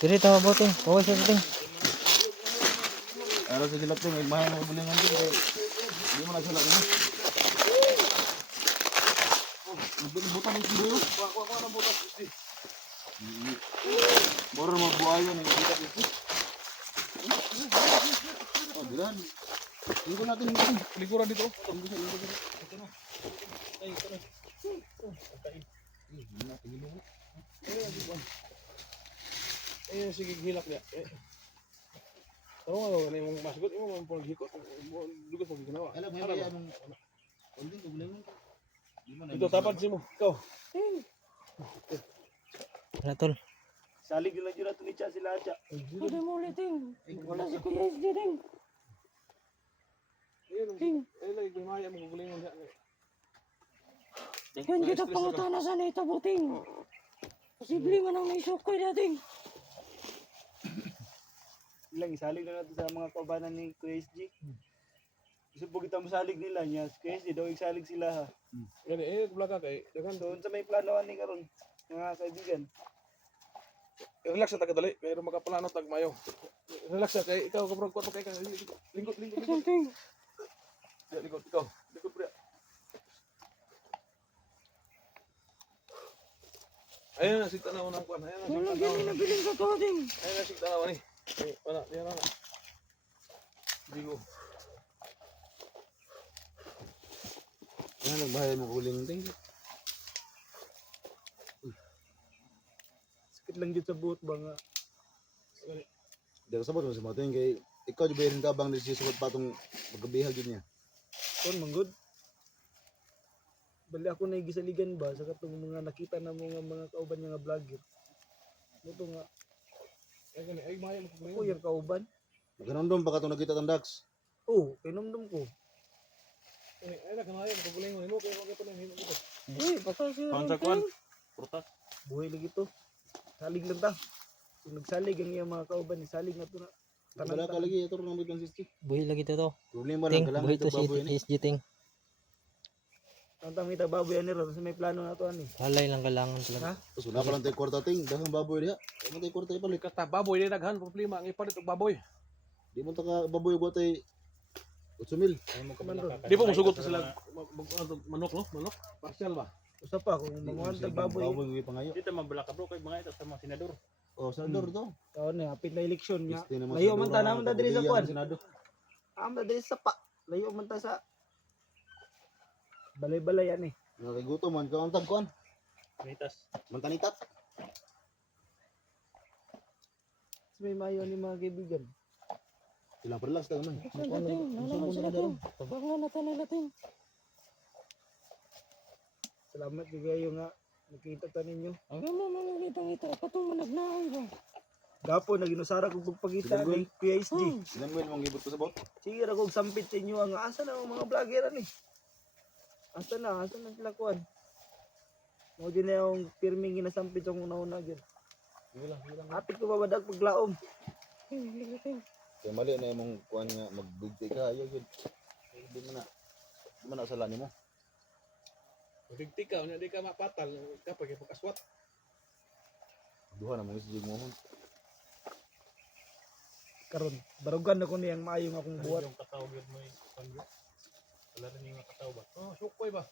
Diri tama boting. Pawis sa boting. Araw sa gilap ting, mahal mo bulingan din kay di mo nagsala din. Butan ng sibuyo. Kuha na butas. Bora mo buhayan ng kita dito. Oh, dilan. Lingkod natin yung lingkuran dito. Ito na. Ay, ito na. Sige hilak niya. Tahu nga ano yung masgot mo mo pag hikot. Dugas mo ginawa. Alam mo yan anong uling ko bulingan ko. Ito tapat si mo. Ikaw. Wala tol. Salig lang dyan natin ni Cha sila Cha. Hindi mo ulitin. Wala si Kuya SD din. Ayun lang gumaya mo gulingan niya. Yan kita pangutana sa nito buting. Posible man ang naisukoy natin. Ilang isalig na natin sa mga kabanan ni Kuya SG. Gusto po kita masalig nila niya. Kuya SG daw isalig sila ha. Gani blaga kay dagan Doon sa may planoan ni karon mga kaibigan. relax sa tagadali kay makaplano tag mayo. Relax sa kay ikaw kabrog ko kay lingkod. Something. Lingkod ikaw. Lingkod pre. Ayun na sikta na unang kuan. Ayun na Wala sikta na. ganyan na biling sa tuwating. Ayun na sikta na ni. Ay wala diyan na. Digo. Yan nagbahay mo bulingan ting. Sakit lang dyan sa buot ba nga. Dero sabot mo sa mga ting kay ikaw di bayarin ka bang nagsisubot patong pagkabihag yun niya. Kon manggod. Bali ako na gisaligan ba sa katong mga nakita na mga kauban niya nga vlogger. Ito nga Ay gani ay maya mo ako yung kauban. Ganun pa katong nakita tang Dax. Oh, kinumdum ko. ay na kanaya mo gulingan mo kay mo pa himo ko. Uy, baka siya. Pansakuan. Prutas. Buhay lagi to. Salig lang ta. Kung nagsalig ang iyang mga kauban, salig na to na. Wala ka lagi ito nang bitang sisti. Buhi lagi to. Problema Ting, lang buhi kalang to ito baboy si ni. SG ting. Tantang kita baboy ani ron sa may plano na to ani. Halay lang kailangan talaga. Tapos wala pa lang tayo kwarta ting, dahang baboy diha. Di mo tayo kwarta ipalit. Kata baboy ni daghan problema ang ipalit og baboy. Di mo ta ka baboy buat ay 8,000. Di ba musugot pa sila manok no? Manok? Partial ba? Usa pa kung manguantag baboy. Baboy ng pangayo. Dito man bala ka bro kay mga ito sa mga senador. Oh, senador to. Taon na hapit na eleksyon niya. Piste naman Layo senador man ta naman ta diri sa kabulian kwan. ng Senado. Amo diri sa pa. Layo man ta sa balay-balay ani. Nakigutom man ka untag kuan. Mitas. Mantanitat. Sa may mayo ni mga kaibigan. Ilang relax ta man. Saan dating? Nanaman sila ting. Baka natin nila ting. Salamat kayo nga nakita ta ninyo. Ang mo mga ngitang-ngita. Patong managnahay ba? Gapo na ginusara ko pagpagita ni Kuya SG. Ilang well mong gibot ko sa bot. Sige ra kog sampit sa inyo ang asa na ang mga vlogger ani. Asa na sila kuan. Mo din na yung pirming ginasampit yung una-una gyud. Apit ko babadag paglaom. Hindi ting. Kaya mali na imong kuan nga magbigti ka ayo gid. Di mo na sala nimo. Bigti ka unya di ka mapatal ka pag pagkaswat. Duha na mo isig mo hon. Karon barugan ako niyang maayong akong buhat. Yung kataw gyud mo pangyo. Wala rin yung kataw ba? Oh, sukoy ba?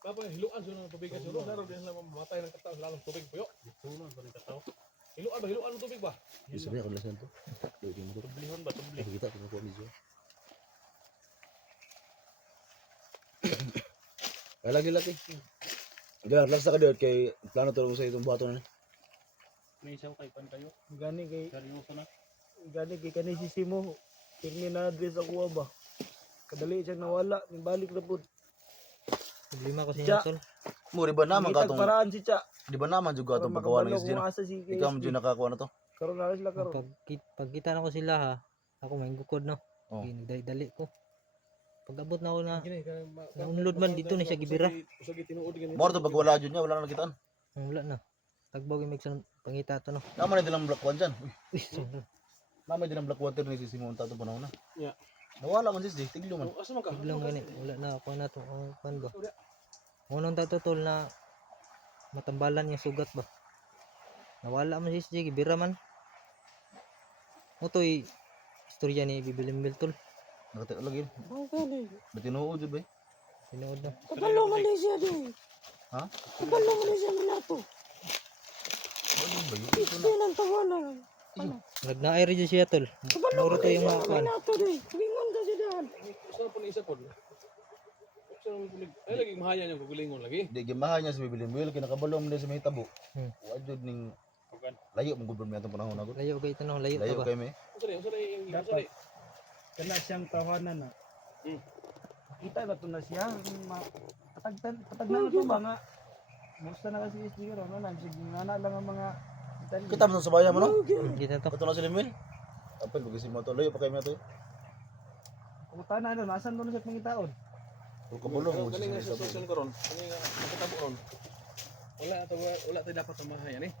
Baboy hiluan sa nang tubig sa laro din lang mamatay ng kataw lalong tubig puyo. Hiluan ba ng kataw? Hiluan ng tubig ba? Isa ba ako lasan to? Di mo to. Tublihon ba tubli? Kita ko ko niyo. Ay lagi. Gar, lasa ka diot kay plano to mo sa itong buhaton na. May isaw kay pan kayo. Gani kay Seryoso na. gani kay kani si Simo. Pirmi na address ako ba. Kadali siyang nawala, nibalik na pud. Problema ko sa Cha. inyo tol. Mo di ba naman Ngitag katong paraan si Cha. di ba naman jud Para katong pagkawa ng makabalo SG kung no? asa si Ikaw mo jud nakakuha na to. Karon na sila karon. Pag kita na ko sila ha. Ako may gukod no. Oh. Dali ko. Pag abot na ako na Gini ka naunlod man dito ni siya gibira. Usagi tinuod gani. Mo to pag wala jud niya wala na nakitaan. Wala na. Tagbaw yung mixon pangita to no. Naman na dilang black one dyan. Uy, sunod. Naman dilang black water ni si Simon tato panahon na. Yeah. Nawala man sis tiglo man. Asa man ka? Biglang gani. Wala na ako na to. Ang pan ba? Unang tato tol na matambalan yung sugat ba? Nawala man si SJ, gibira man. Mutoy istorya ni Bibilimbil tol. Nakatayo lagi. Ang gali. Batinuod jud ba? Tinuod na. Kabalo man din siya di. Ha? Kabalo man din siya Minato. Ano ba yun? Hindi nang tawanan. Nagnaay rin siya tol. Kabalo Muro man to din yung siya mga kuan. Minato di. Lingon ka siya daan. Saan po ni isa po? Saan po ni... Ay, lagi mahaya niya gugulingon lagi. Di gimahan niya sa bibilin kinakabalo man din sa mahitabo. Hmm. Wa jud ning layo man gud mi atong panahon na gud. Layo kay tanong, layo Layo ka ba? kay me. Usari. Kana siyang tawanan na. Kita na to na siya. Patag na to ba nga. Musta na kasi SG ro no lang sige ngana lang ang mga Kita man sa bayan mo no? Kita to. Kato na si Limil. Apel pag mo to layo pa kay me to. Kuta na ano nasan doon sa pangitaon. Puro kabalo mo Kani nga sa sa sosyon ko ron. Kani nga nakitabo ron. Wala tayo dapat na mahayan eh.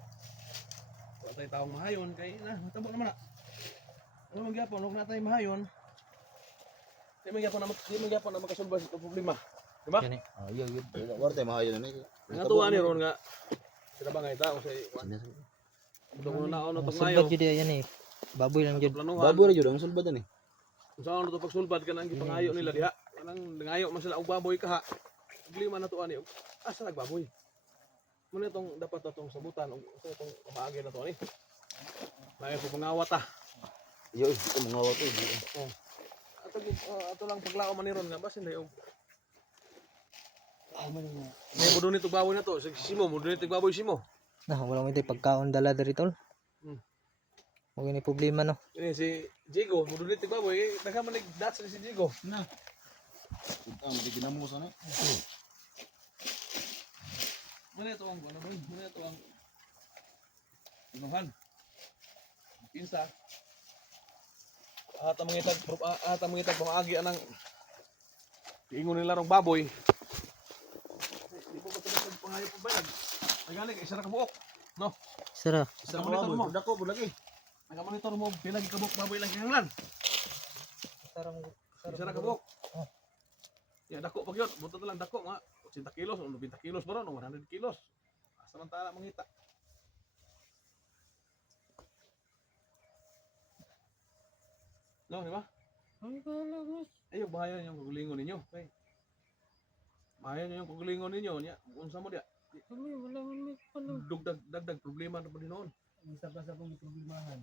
Wala tayo taong mahayon kay na matabo naman na. Ano magyapon, huwag na tayo mahayon. Di magyapon na makasolba sa problema. Di ba? Gani. Ah, iya yun. Wala tayo mahayan na ni. Nga tuwa ni ron nga. Sila ba nga ita kung sa ito ko na ako Ang mayo. sulbad jud yan eh. Baboy lang jud. Planuhan. Baboy ra jud ang sulbad ni. Kung saan ito pagsulbad ka nang gipangayo nila diha. Kanang nangayo man sila og baboy ka ha. Problema na to ani. Asa nagbaboy? Muna itong dapat na itong sabutan o itong kapaagay na ito ani. Lagi po pangawat ah. Iyo, ito mga wato. Ato lang paglao man ni ron nga basin dayo. May mudo nito baboy na to, si Simo, mudo nito baboy Simo. Nah, wala mo ito pagkaon dala diri tol. Huwag ni problema no. Ini si Jigo, mudo nito baboy, daga man nagdats si Jigo. Na. Kita mo di ginamusa ni. Muna ito ang ano ba? Muna ito ang inuhan. Pinsa. At ang mga itag pamaagi anang iingon nila rong baboy. Di po ba ito pangayo po ba? Nagaling, isa na kabuok. No? Sara. Isa na monitor mo. Dako po lagi. Nagamonitor mo, pilang kabuok baboy lang kinanglan. Isa na kabuok. Ya, dako pag yun. Buto lang dako nga. 80 kilos, 90 kilos ba ron, 100 kilos. Samantala mangita. No, di ba? Ang galagos. Ayaw, bahayan yung kagulingon ninyo. Okay. Bahayan yung kagulingon ninyo. Nya, unsa mo dia? Kami wala man may palo. Dagdag problema na pa din noon. Isa pa sa pong problemahan.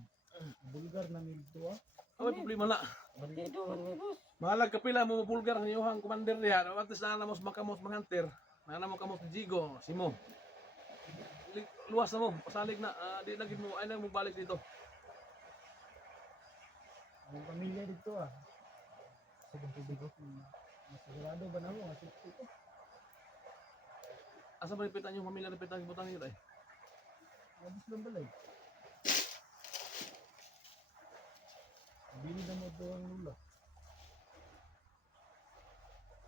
Bulgar na milto ah. May problema na. Dito man may boss. Mahalag kapila mo mapulgar sa iyohang commander niya. Atis na namos makamos manghunter. Na namo kamos ni Jigo, Simo. Luwas na mo, pasalig na. Di na gid mo, ay na mo balik dito. Ang pamilya dito ah. Sa tubig ko. Masigurado ba na mo? Masipit ko. Asa ba repetan yung pamilya repetan yung butang nito eh? Abis lang balay. Bili na mo ito ang lula.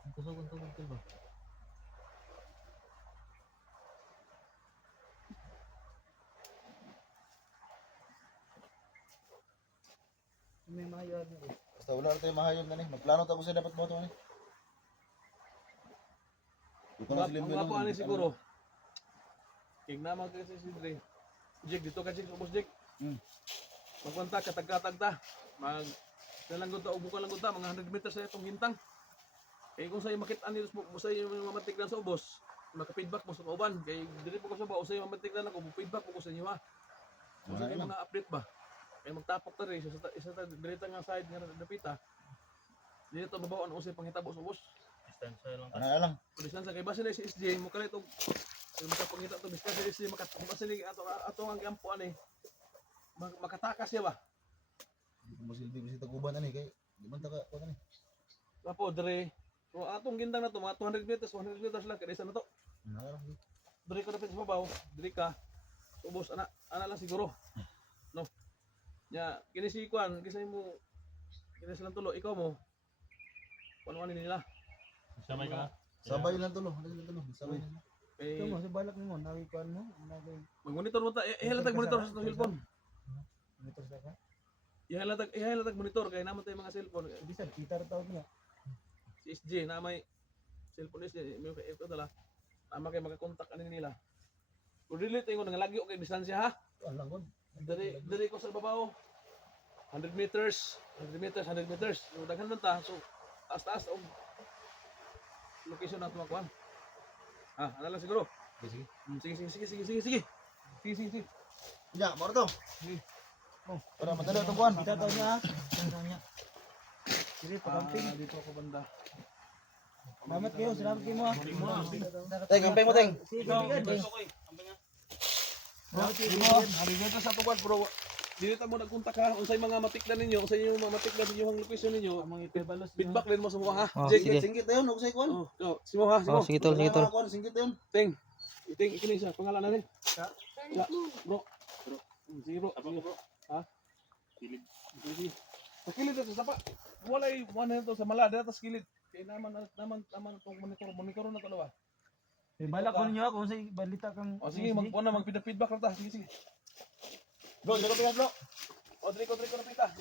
Ang kusog ang tubig tol ba? May mayar na rin. Basta wala tayo mahayon na ni. Magplano ta ko sa dapat mo to ni. Ito na si Limbil. Ang ano siguro. Kig naman kasi si Dre. Jig dito ka Jig, ubos Jig. Magkontak katag-katag ta. Lang ta ubukan lang ta mga 100 meters sa itong hintang. Kay kung sa'yo makita nila mo sa'yo mamatik na sa ubos, maka-feedback mo sa kauban. Kay dili po ko sa ba usay mamatik na ako, feedback po ko sa inyo ha. Kung sa mga update ba. Kay magtapok ta rin isa ta direta nga side nga dapita. Dili to babawon usay panghitabo sa ubos. Ano lang. Pulisan sa kay base na si SJ mo kalit og makapangita to biska si SJ base ni ato ang gampo ani. Makatakas siya ba? Di mo silbi bisita guban ani kay di man ta ka ni. Apo dire. So atong gindang na to mga 200 meters, 100 meters lang kada isa na to. Ano lang. Dire ka dapat sa babaw, dire ka. Ubos ana lang siguro. No. Ya, kini si Kwan, kisay mo kini silang tulo, ikaw mo. Kuno nila. Sabay ka. Sabay lang tulo, sabay lang. Kay Ito mo, sa balak mo, nakikuan mo. mag-monitor mo ta, ihalatag monitor sa cellphone. Monitor sa ka? Ihalatag monitor kay naman tayo mga cellphone. Bisan, kita tawag niya. Si SJ na may cellphone SJ, may ito dala. Tama kay makakontak ani nila. Kung dili tayo nga lagi okay distansya ha. Dari ko sa babaw. 100 meters, 100 meters. So, daghan man ta. So, taas-taas og location na ito makuhan. Ano lang siguro? Sige. Sige. Ya, moro to. Para madali itong kuhan. Kita tahu niya. Sige, pagamping. Dito ako banda. Salamat kayo, salamat kayo mo. Teng, amping mo, Teng. Sige, bigan. Dito sa tuwan, bro. Dito mo nagkontak ha. Unsay mga matikdan ninyo, unsay yung mga matikdan sa inyong location ninyo. Feedback din mo sa mga ha. Oh, Jake, sige. Singgit na yun, huwag sa'yo kuhan. Simo ha, simo. Oh, sige tol, sige tol. Singgit na yun. Ting, ikini siya, pangalan natin. Ya, bro. Sige bro, bro. Ha? Kilid. Sige. Sa kilid ito, sa pa. Walay, one to sa malada, sa kilid. Kaya naman itong monitor na talawa. Balak ko ninyo kung sa balita kang... O sige, mag-feedback na ta. Sige. Bro, dito pinag bro. O, Drico na pita.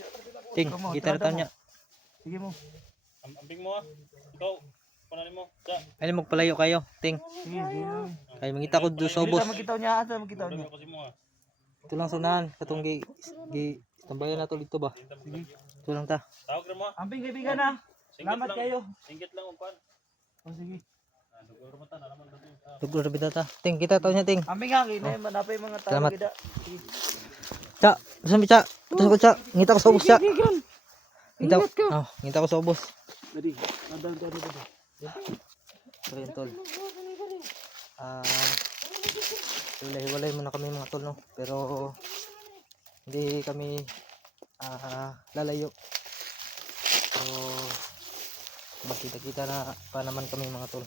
Ting, kita na niya. Sige mo. Ambing mo ah. Ikaw, pananin mo. Sa. Ay, magpalayo kayo. Ting, Sige, sige. kaya mangita ko doon sa ubos. Kita magkitaw niya, asa magkitaw niya. Kasi mo ah. Ito lang sunahan. Katong tambayan na to dito ba? Ito lang ta. Tawag rin mo ah. Amping kaibigan na. Salamat kayo. Singgit lang umpan. O sige. Siguro mo ta, nalaman natin. Dugro na bita ta. Ting, kita to niya, Ting. Amping nga, kina manapay mga tao. Salamat. Gida. Cha, saan cha? Ito ko cha. Ngita ko sa ubos cha. Bigan. Ngita ko sa ubos. Dali, nadal. So yun tol. Hiwalay muna kami mga tol no. Pero hindi kami lalayo. So makita na pa naman kami mga tol.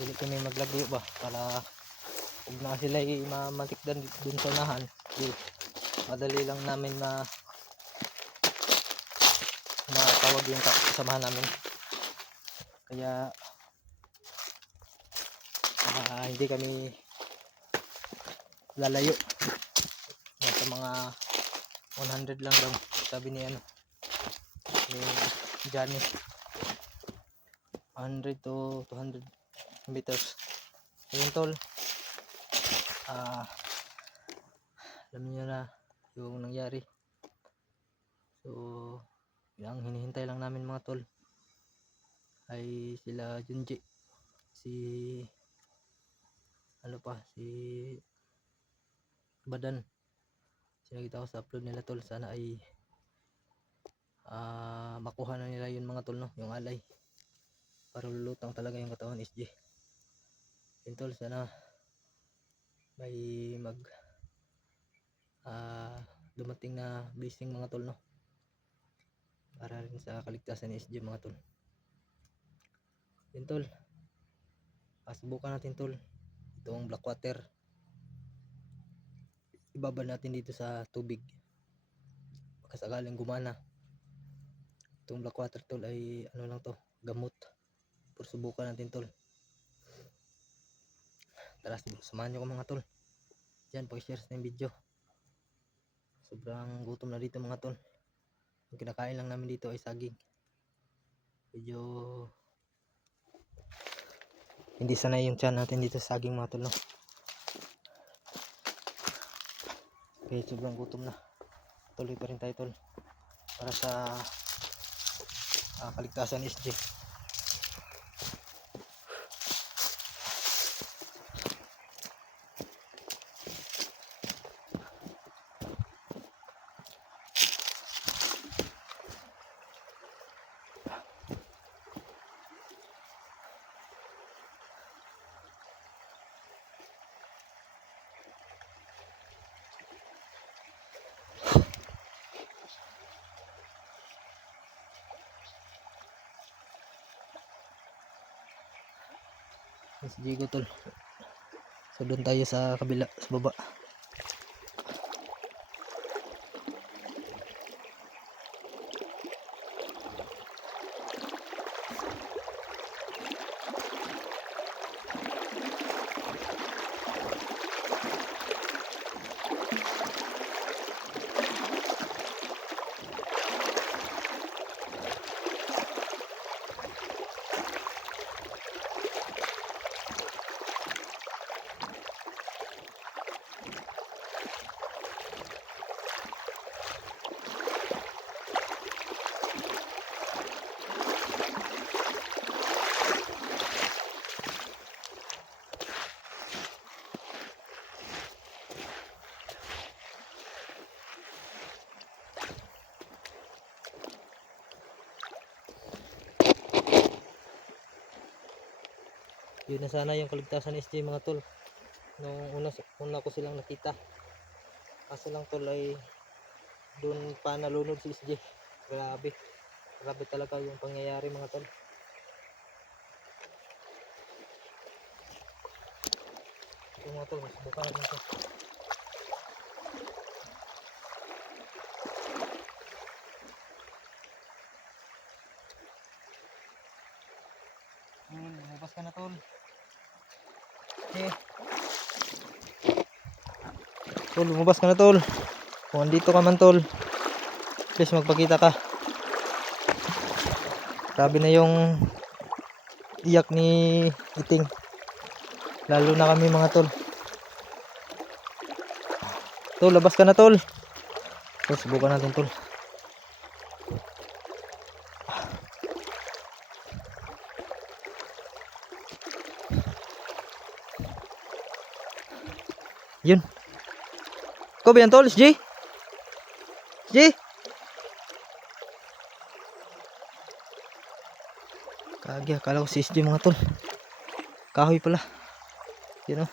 Hindi kami maglagyo ba para huwag na sila mamatikdan dun sa unahan. Madali lang namin matawag yung kasamahan namin. Kaya hindi kami lalayo. Nasa mga 100 lang daw sabi ni Johnny. 100 to 200 meters. Ayun tol. Alam niyo na yung nangyari. So ang hinihintay lang namin mga tol ay sila Junji, si Badan. Sinagita ko sa upload nila tol, sana ay makuha na nila yun mga tol no, yung alay para lulutang talaga yung katawan SG. Yun tol, sana may dumating na blessing mga tol no, para rin sa kaligtasan ni SG mga tol. Yun tol, subukan natin tol itong black water, ibaba natin dito sa tubig kasagaling gumana. Itong black water tol ay ano lang to, gamot. Pero subukan natin tol. Tara, samahan nyo ko mga tol. Diyan, pag-share sa yung video. Sobrang gutom na dito mga tol. Ang kinakain lang namin dito ay saging. Medyo hindi sanay yung tiyan natin dito sa saging mga tol no. Okay, sobrang gutom na. Tuloy pa rin tayo tol para sa kaligtasan SG. SG ko tol. So doon tayo sa kabila, sa baba. Yun na sana yung kaligtasan ni SJ mga tol. Nung una ko silang nakita. Kaso lang tol ay doon pa nalunod si SJ. Grabe. Grabe talaga yung pangyayari mga tol. Ito mga tol, subukan natin ito. Lumabas ka na tol. Okay. Tol, lumabas ka na tol. Kung andito ka man tol, please magpakita ka. Grabe na yung iyak ni Iting. Lalo na kami mga tol. Tol, labas ka na tol. Tol, subukan natin tol. Yun. Ikaw ba yan tol, SJ? SJ? Kagi, akala ko si SJ mga tol. Kahoy pala. Yun o.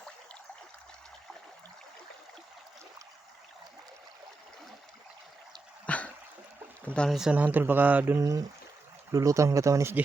Punta natin sa nahan tol, baka dun lulutang yung katawan ni SJ.